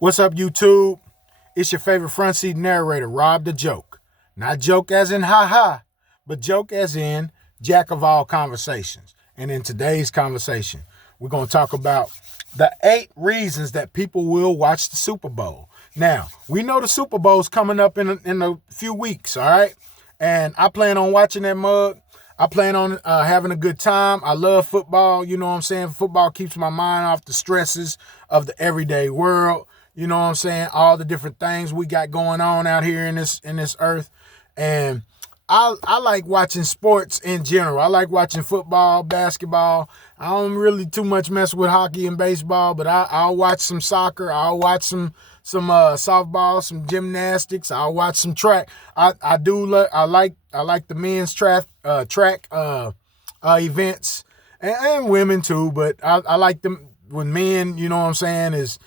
What's up, YouTube? It's your favorite front seat narrator, Rob the Joke. Not joke as in ha ha, but joke as in jack of all conversations. And in today's conversation, we're going to talk about the 8 reasons that people will watch the Super Bowl. Now, we know the Super Bowl is coming up in a few weeks, all right? And I plan on watching that mug. I plan on having a good time. I love football. You know what I'm saying? Football keeps my mind off the stresses of the everyday world. You know what I'm saying? All the different things we got going on out here in this earth. And I like watching sports in general. I like watching football, basketball. I don't really too much mess with hockey and baseball, but I'll watch some soccer. I'll watch some softball, some gymnastics. I'll watch some track. I like the men's track events and women too, but I like them when men. You know what I'm saying is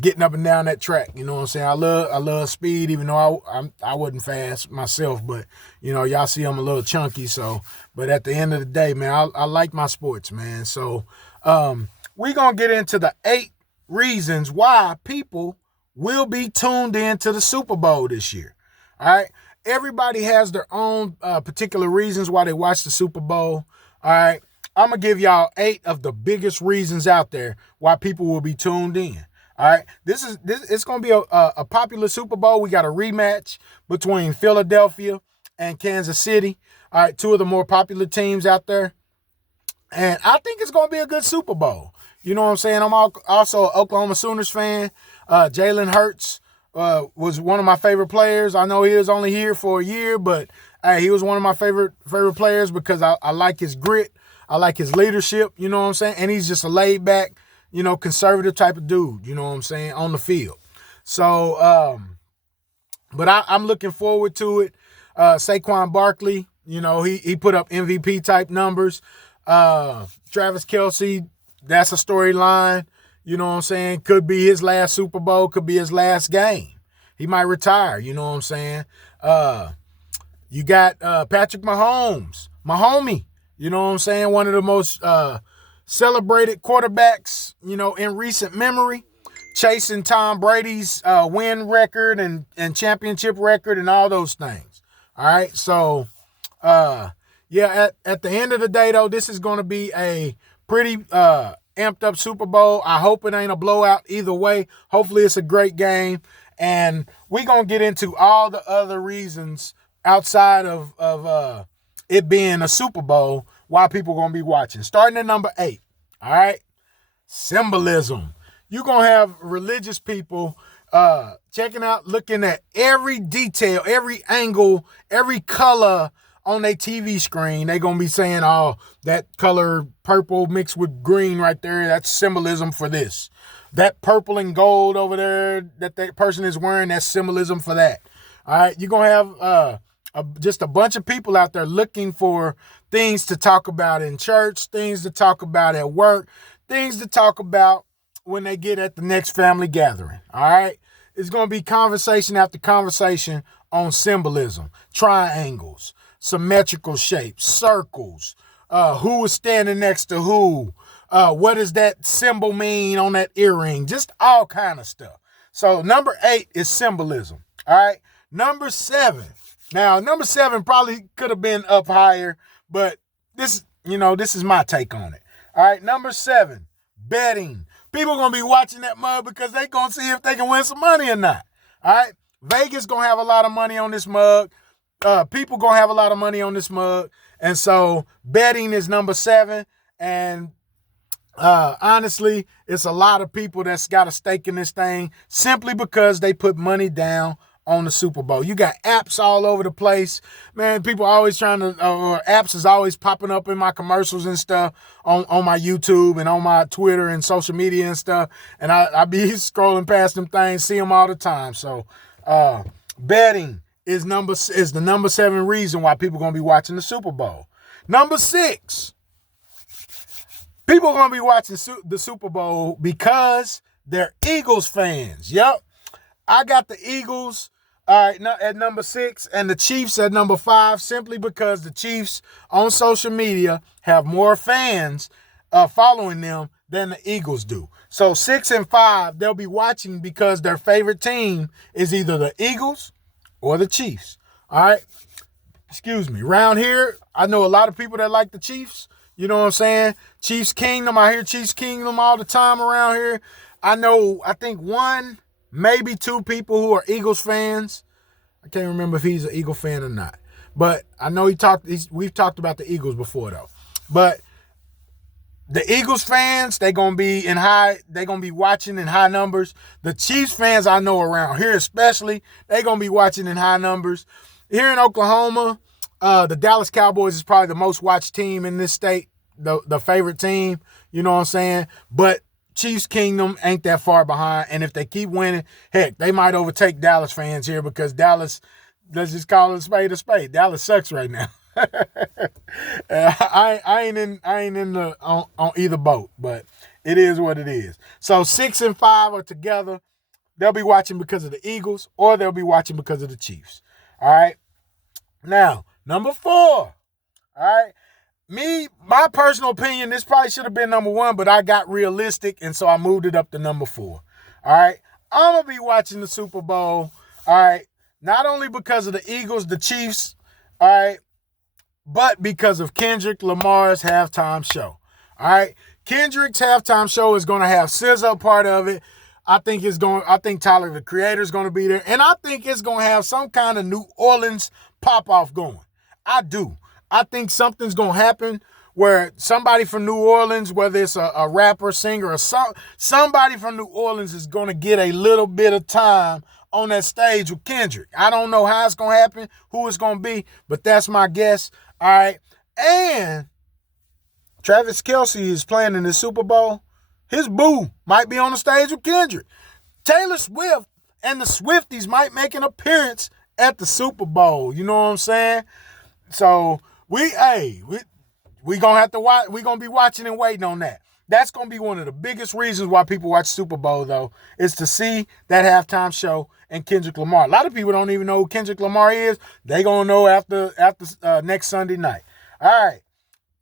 getting up and down that track. You know what I'm saying? I love speed, even though I wasn't fast myself, but you know, y'all see I'm a little chunky. So, but at the end of the day, man, I like my sports, man. So, we're gonna get into the 8 reasons why people will be tuned in to the Super Bowl this year. All right. Everybody has their own particular reasons why they watch the Super Bowl. All right. I'm going to give y'all 8 of the biggest reasons out there why people will be tuned in. All right. It's going to be a popular Super Bowl. We got a rematch between Philadelphia and Kansas City. All right. 2 of the more popular teams out there. And I think it's going to be a good Super Bowl. You know what I'm saying? I'm also an Oklahoma Sooners fan. Jalen Hurts was one of my favorite players. I know he was only here for a year, but he was one of my favorite players because I like his grit. I like his leadership. You know what I'm saying? And he's just a laid back, conservative type of dude. You know what I'm saying? On the field. So, but I'm looking forward to it. Saquon Barkley, he put up MVP type numbers. Travis Kelce, that's a storyline. You know what I'm saying? Could be his last Super Bowl, could be his last game. He might retire, you know what I'm saying? You got Patrick Mahomes, my homie, you know what I'm saying? One of the most celebrated quarterbacks, in recent memory, chasing Tom Brady's win record and championship record and all those things. All right, so yeah, at the end of the day, though, this is going to be a pretty amped up Super Bowl. I hope it ain't a blowout either way. Hopefully it's a great game. And we're going to get into all the other reasons outside of it being a Super Bowl why people going to be watching. Starting at number 8, all right? Symbolism. You're going to have religious people checking out, looking at every detail, every angle, every color on their TV screen. They're going to be saying, oh, that color purple mixed with green right there, that's symbolism for this. That purple and gold over there that person is wearing, that's symbolism for that. All right, you're going to have just a bunch of people out there looking for things to talk about in church, things to talk about at work, things to talk about when they get at the next family gathering. All right, it's going to be conversation after conversation on symbolism, triangles, symmetrical shapes, circles, who is standing next to who, what does that symbol mean on that earring, just all kind of stuff. So number 8 is symbolism. All right. Number 7. Now, number 7 probably could have been up higher, but this is my take on it. All right. Number 7, betting. People going to be watching that mug because they going to see if they can win some money or not. All right. Vegas going to have a lot of money on this mug. People going to have a lot of money on this mug. And so betting is number 7. And honestly, it's a lot of people that's got a stake in this thing simply because they put money down on the Super Bowl. You got apps all over the place. Man, people are always trying to, or apps is always popping up in my commercials and stuff on my YouTube and on my Twitter and social media and stuff. And I be scrolling past them things, see them all the time. So betting is the number 7 reason why people are going to be watching the Super Bowl. Number 6, people are going to be watching the Super Bowl because they're Eagles fans. Yep. I got the Eagles at number 6 and the Chiefs at number 5 simply because the Chiefs on social media have more fans following them than the Eagles do. So 6 and 5, they'll be watching because their favorite team is either the Eagles or the Chiefs. All right. Excuse me. Around here, I know a lot of people that like the Chiefs. You know what I'm saying? Chiefs Kingdom. I hear Chiefs Kingdom all the time around here. I think one, maybe two people who are Eagles fans. I can't remember if he's an Eagle fan or not. But I know we've talked about the Eagles before though. But the Eagles fans, they're gonna be watching in high numbers. The Chiefs fans I know around here especially, they're gonna be watching in high numbers. Here in Oklahoma, the Dallas Cowboys is probably the most watched team in this state, the favorite team, you know what I'm saying? But Chiefs Kingdom ain't that far behind, and if they keep winning, heck, they might overtake Dallas fans here because Dallas, let's just call it a spade. Dallas sucks right now. I ain't in the on either boat, but it is what it is. So 6 and 5 are together. They'll be watching because of the Eagles, or they'll be watching because of the Chiefs. All right. Now, number 4. All right. My personal opinion, this probably should have been number 1, but I got realistic, and so I moved it up to number 4. All right. I'm gonna be watching the Super Bowl. All right. Not only because of the Eagles, the Chiefs, all right, but because of Kendrick Lamar's halftime show. All right. Kendrick's halftime show is going to have SZA part of it. I think Tyler, the Creator, is going to be there. And I think it's going to have some kind of New Orleans pop-off going. I do. I think something's going to happen where somebody from New Orleans, whether it's a rapper, singer, or somebody from New Orleans is going to get a little bit of time on that stage with Kendrick. I don't know how it's going to happen, who it's going to be, but that's my guess. All right. And Travis Kelce is playing in the Super Bowl. His boo might be on the stage with Kendrick. Taylor Swift and the Swifties might make an appearance at the Super Bowl. You know what I'm saying? So we gonna have to watch. We gonna be watching and waiting on that. That's gonna be one of the biggest reasons why people watch Super Bowl though, is to see that halftime show and Kendrick Lamar. A lot of people don't even know who Kendrick Lamar is. They gonna know after next Sunday night. All right.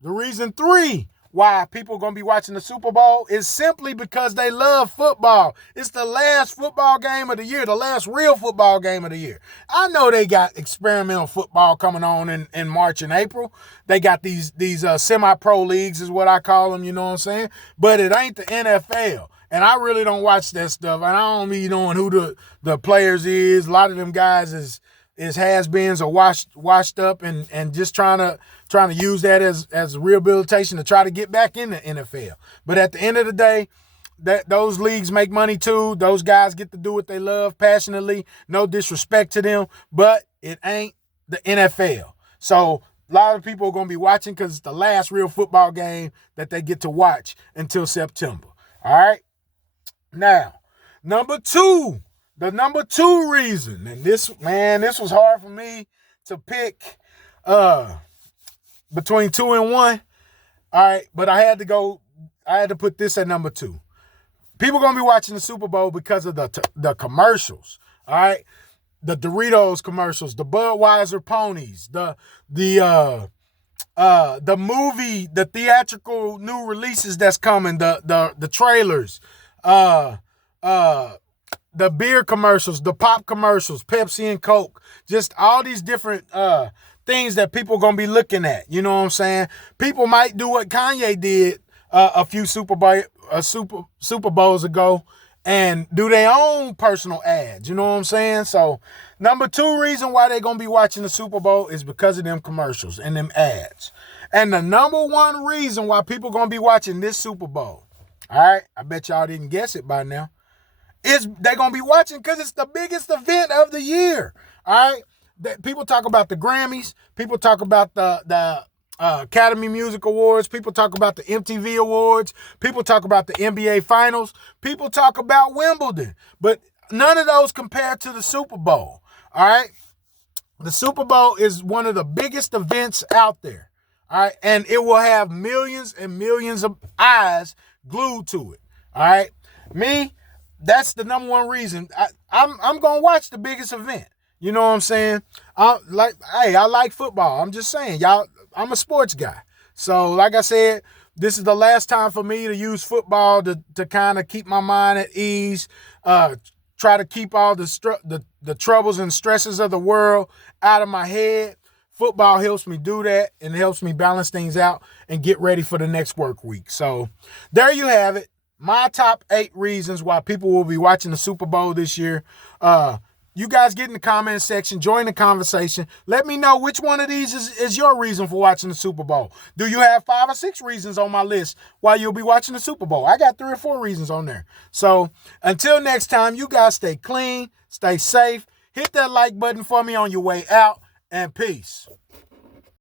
The reason 3 why people are going to be watching the Super Bowl is simply because they love football. It's the last football game of the year, the last real football game of the year. I know they got experimental football coming on in March and April. They got these semi-pro leagues is what I call them, you know what I'm saying? But it ain't the NFL. And I really don't watch that stuff. And I don't be knowing who the players is. A lot of them guys is has-beens or washed up and just trying to use that as rehabilitation to try to get back in the NFL. But at the end of the day, those leagues make money too. Those guys get to do what they love passionately. No disrespect to them, but it ain't the NFL. So a lot of people are going to be watching because it's the last real football game that they get to watch until September. All right? Now, number 2. The number 2 reason, and this was hard for me to pick between 2 and 1. All right, but I had to put this at number 2. People going to be watching the Super Bowl because of the commercials. All right, the Doritos commercials, the Budweiser ponies, the movie, the theatrical new releases that's coming, the trailers, the beer commercials, the pop commercials, Pepsi and Coke, just all these different things that people are going to be looking at. You know what I'm saying? People might do what Kanye did a few Super Bowls ago and do their own personal ads. You know what I'm saying? So number 2 reason why they're going to be watching the Super Bowl is because of them commercials and them ads. And the number 1 reason why people are going to be watching this Super Bowl, all right, I bet y'all didn't guess it by now, they're going to be watching because it's the biggest event of the year. All right. People talk about the Grammys. People talk about the Academy Music Awards. People talk about the MTV Awards. People talk about the NBA Finals. People talk about Wimbledon. But none of those compare to the Super Bowl. All right. The Super Bowl is one of the biggest events out there. All right. And it will have millions and millions of eyes glued to it. All right. That's the number 1 reason. I'm gonna watch the biggest event. You know what I'm saying? I like football. I'm just saying, y'all. I'm a sports guy. So, like I said, This is the last time for me to use football to kind of keep my mind at ease, try to keep all the troubles and stresses of the world out of my head. Football helps me do that and helps me balance things out and get ready for the next work week. So there you have it. My top 8 reasons why people will be watching the Super Bowl this year. You guys get in the comment section, join the conversation. Let me know which one of these is your reason for watching the Super Bowl. Do you have 5 or 6 reasons on my list why you'll be watching the Super Bowl? I got 3 or 4 reasons on there. So until next time, you guys stay clean, stay safe. Hit that like button for me on your way out, and peace.